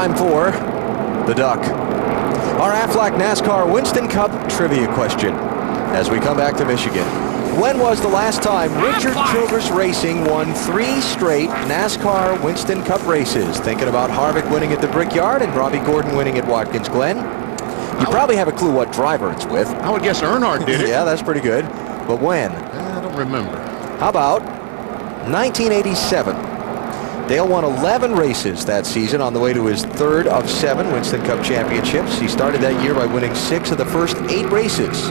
time for the Duck. Our Aflac NASCAR Winston Cup trivia question as we come back to Michigan. When was the last time Richard Childress Racing won 3 straight NASCAR Winston Cup races? Thinking about Harvick winning at the Brickyard and Robbie Gordon winning at Watkins Glen. You probably have a clue what driver it's with. I would guess Earnhardt did it. Yeah, that's pretty good. But when? I don't remember. How about 1987? Dale won 11 races that season on the way to his 3rd of 7 Winston Cup championships. He started that year by winning 6 of the first 8 races.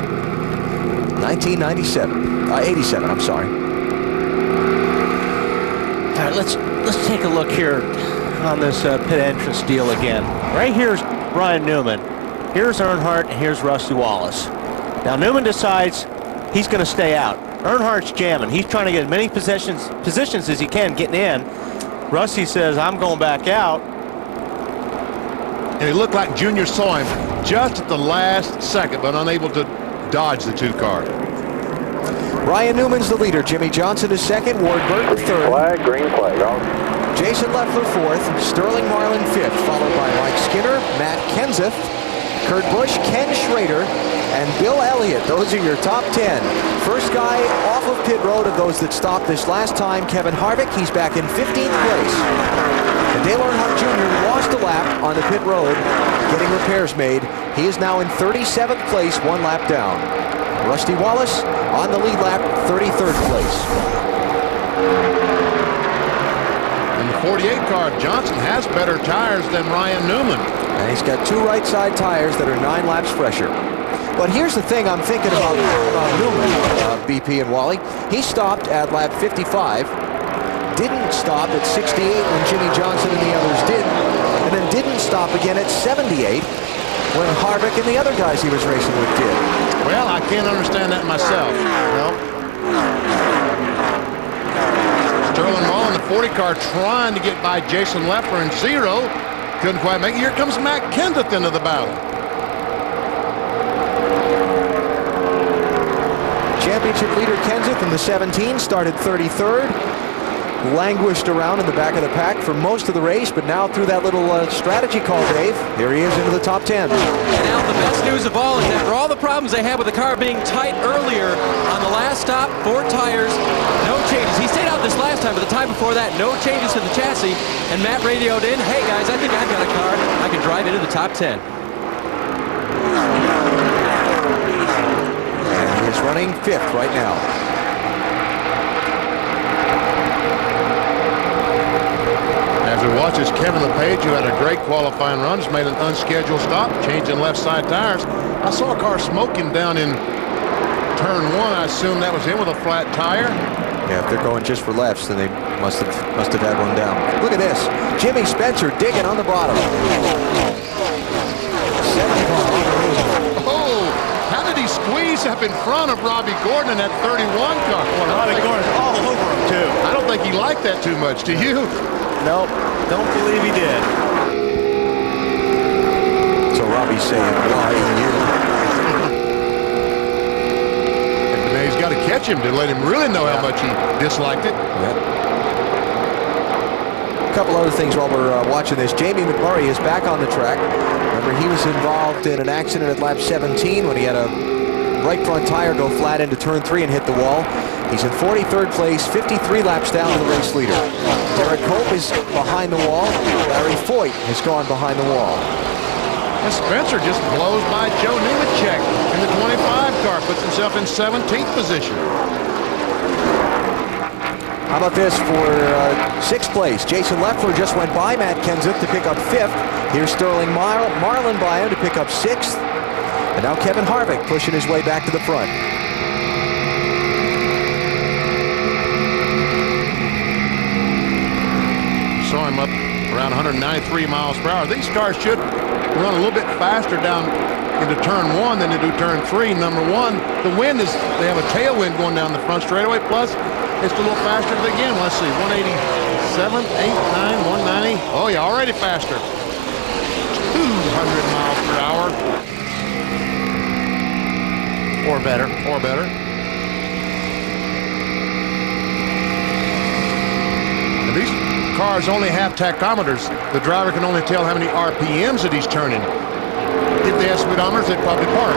87, I'm sorry. All right, let's take a look here on this pit entrance deal again. Right here's Ryan Newman. Here's Earnhardt, and here's Rusty Wallace. Now Newman decides he's going to stay out. Earnhardt's jamming. He's trying to get as many positions as he can getting in. Rusty says, I'm going back out. And it looked like Junior saw him just at the last second, but unable to dodge the 2 cars. Ryan Newman's the leader. Jimmy Johnson is second. Ward Burton third. Flag, green flag. Jason Leffler fourth. Sterling Marlin fifth, followed by Mike Skinner, Matt Kenseth, Kurt Busch, Ken Schrader, and Bill Elliott. Those are your top 10. First guy off of pit road of those that stopped this last time, Kevin Harvick. He's back in 15th place. And Dale Earnhardt Jr. lost a lap on the pit road, getting repairs made. He is now in 37th place, 1 lap down. Rusty Wallace on the lead lap, 33rd place. In the 48 car, Johnson has better tires than Ryan Newman. And he's got 2 right side tires that are 9 laps fresher. But here's the thing I'm thinking about Newman, BP and Wally. He stopped at lap 55, didn't stop at 68 when Jimmy Johnson and the others did, and then didn't stop again at 78 when Harvick and the other guys he was racing with did. Well, I can't understand that myself. No. Sterling Marlin, the 40 car, trying to get by Jason Leffler in 0. Couldn't quite make it. Here comes Matt Kenseth into the battle. Championship leader Kenseth in the 17 started 33rd. Languished around in the back of the pack for most of the race, but now through that little strategy call, Dave, here he is into the top 10. And now the best news of all is that for all the problems they had with the car being tight earlier on the last stop, 4 tires, no changes. He stayed out this last time, but the time before that, no changes to the chassis. And Matt radioed in, hey guys, I think I've got a car. I can drive into the top 10. And he is running 5th right now. As we watch as Kevin LePage, who had a great qualifying run, has made an unscheduled stop, changing left side tires. I saw a car smoking down in turn 1. I assume that was him with a flat tire. Yeah, if they're going just for lefts, then they must have had one down. Look at this. Jimmy Spencer digging on the bottom. Oh, how did he squeeze up in front of Robbie Gordon in that 31 car? Well, Robbie Gordon's all over him, too. I don't think he liked that too much. Do you? Nope, don't believe he did. So Robbie's saying, why you? And he's got to catch him to let him really know how much he disliked it. Yep. A couple other things while we're watching this. Jamie McMurray is back on the track. Remember, he was involved in an accident at lap 17 when he had a right front tire go flat into turn 3 and hit the wall. He's in 43rd place, 53 laps down to the race leader. Derek Cope is behind the wall. Larry Foyt has gone behind the wall. And Spencer just blows by Joe Nemechek in the 25 car, puts himself in 17th position. How about this for 6th place? Jason Leffler just went by Matt Kenseth to pick up 5th. Here's Sterling Marlin by him to pick up 6th. And now Kevin Harvick pushing his way back to the front. Saw him up around 193 miles per hour. These cars should run a little bit faster down into turn 1 than they do turn 3. Number 1, the wind is, they have a tailwind going down the front straightaway, plus it's a little faster to begin. Let's see, 187, 8, 9, 190. Oh yeah, already faster. 200 miles per hour. Or better. Or better. And these cars only have tachometers, the driver can only tell how many RPMs that he's turning. If they had speedometers, they'd probably park.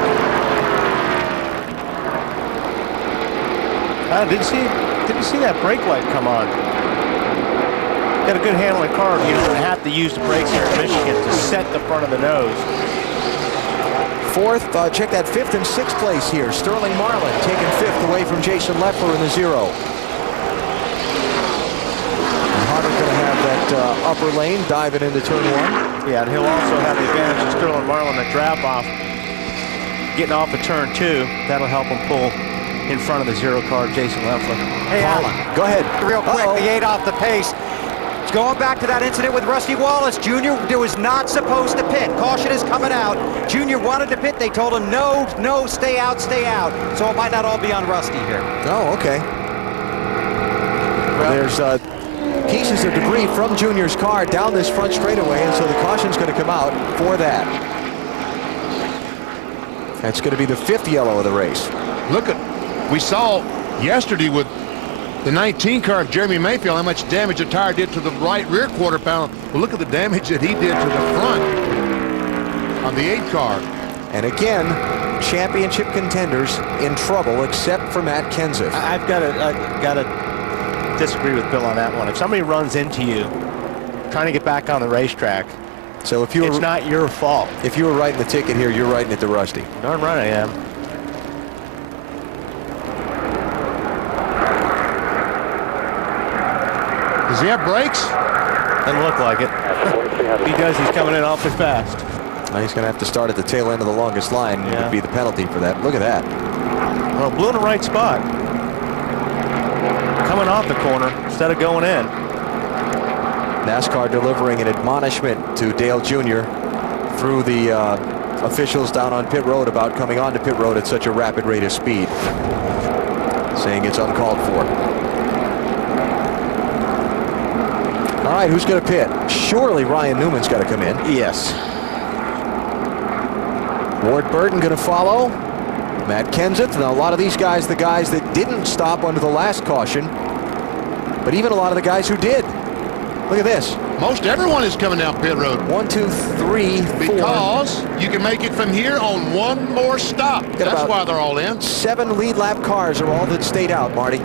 Didn't see that brake light come on. Got a good handling car. You don't have to use the brakes here in Michigan to set the front of the nose. Fourth, check that fifth and sixth place here. Sterling Marlin taking fifth away from Jason Leffler in the 0. Harder going to have that upper lane diving into turn 1. Yeah, and he'll also have the advantage of Sterling Marlin at drop off. Getting off of turn 2, that'll help him pull in front of the 0 car, Jason Leffler. Hey, Alan, Go ahead. real quick, the 8 off the pace. Going back to that incident with Rusty Wallace, Jr. was not supposed to pit. Caution is coming out. Jr. wanted to pit. They told him, no, stay out, stay out. So it might not all be on Rusty here. Oh, okay. Well, there's pieces of debris from Junior's car down this front straightaway, and so the caution's going to come out for that. That's going to be the 5th yellow of the race. Look at, we saw yesterday with the 19 car of Jeremy Mayfield how much damage the tire did to the right rear quarter panel. Well, look at the damage that he did to the front on the 8 car. And again, championship contenders in trouble except for Matt Kenseth. I've got to disagree with Bill on that one. If somebody runs into you trying to get back on the racetrack, So if you it's were, not your fault. if you were writing the ticket here, you're writing it to Rusty. Darn right I am. Does he have brakes? Doesn't look like it. If he does, he's coming in awfully fast. Now he's going to have to start at the tail end of the longest line. Yeah. Would be the penalty for that. Look at that. Well, blew in the right spot. Coming off the corner instead of going in. NASCAR delivering an admonishment to Dale Jr. through the officials down on pit road about coming onto pit road at such a rapid rate of speed, saying it's uncalled for. All right, who's going to pit? Surely Ryan Newman's got to come in. Yes. Ward Burton going to follow. Matt Kenseth. Now a lot of these guys, the guys that didn't stop under the last caution, but even a lot of the guys who did. Look at this. Most everyone is coming down pit road. 1, 2, 3, 4. Because you can make it from here on one more stop. That's why they're all in. 7 lead lap cars are all that stayed out, Marty.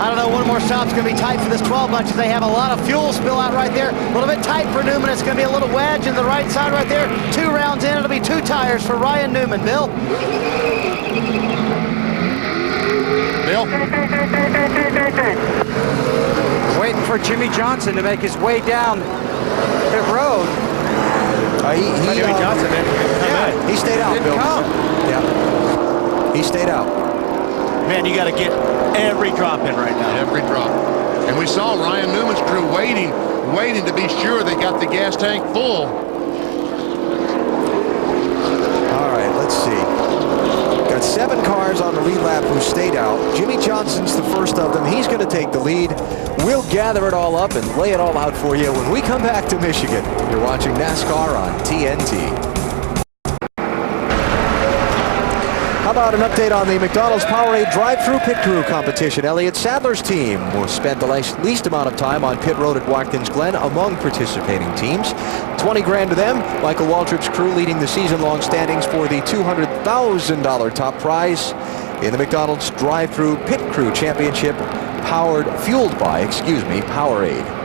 I don't know, one more stop's going to be tight for this 12 bunch. They have a lot of fuel spill out right there. A little bit tight for Newman. It's going to be a little wedge in the right side right there. 2 rounds in, it'll be 2 tires for Ryan Newman. Bill? Bill? Waiting for Jimmy Johnson to make his way down pit road. Jimmy Johnson didn't come in. He stayed out, Didn't Bill. come. Yeah. He stayed out. Man, you got to get every drop in right now. Every drop. And we saw Ryan Newman's crew waiting to be sure they got the gas tank full. All right, let's see. Got 7 cars on the lead lap who stayed out. Jimmy Johnson's the first of them. He's going to take the lead. We'll gather it all up and lay it all out for you when we come back to Michigan. You're watching NASCAR on TNT. How about an update on the McDonald's Powerade drive-through pit crew competition? Elliott Sadler's team will spend the least amount of time on pit road at Watkins Glen among participating teams. 20 grand to them. Michael Waltrip's crew leading the season-long standings for the $200,000 top prize in the McDonald's drive-through pit crew championship, fueled by Powerade.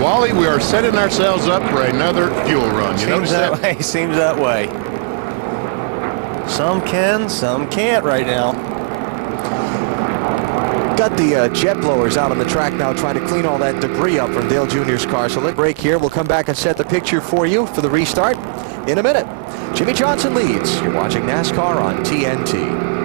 Wally, we are setting ourselves up for another fuel run. You notice that? Way. Seems that way. Some can, some can't right now. Got the jet blowers out on the track now trying to clean all that debris up from Dale Jr.'s car. So let's break here. We'll come back and set the picture for you for the restart in a minute. Jimmy Johnson leads. You're watching NASCAR on TNT.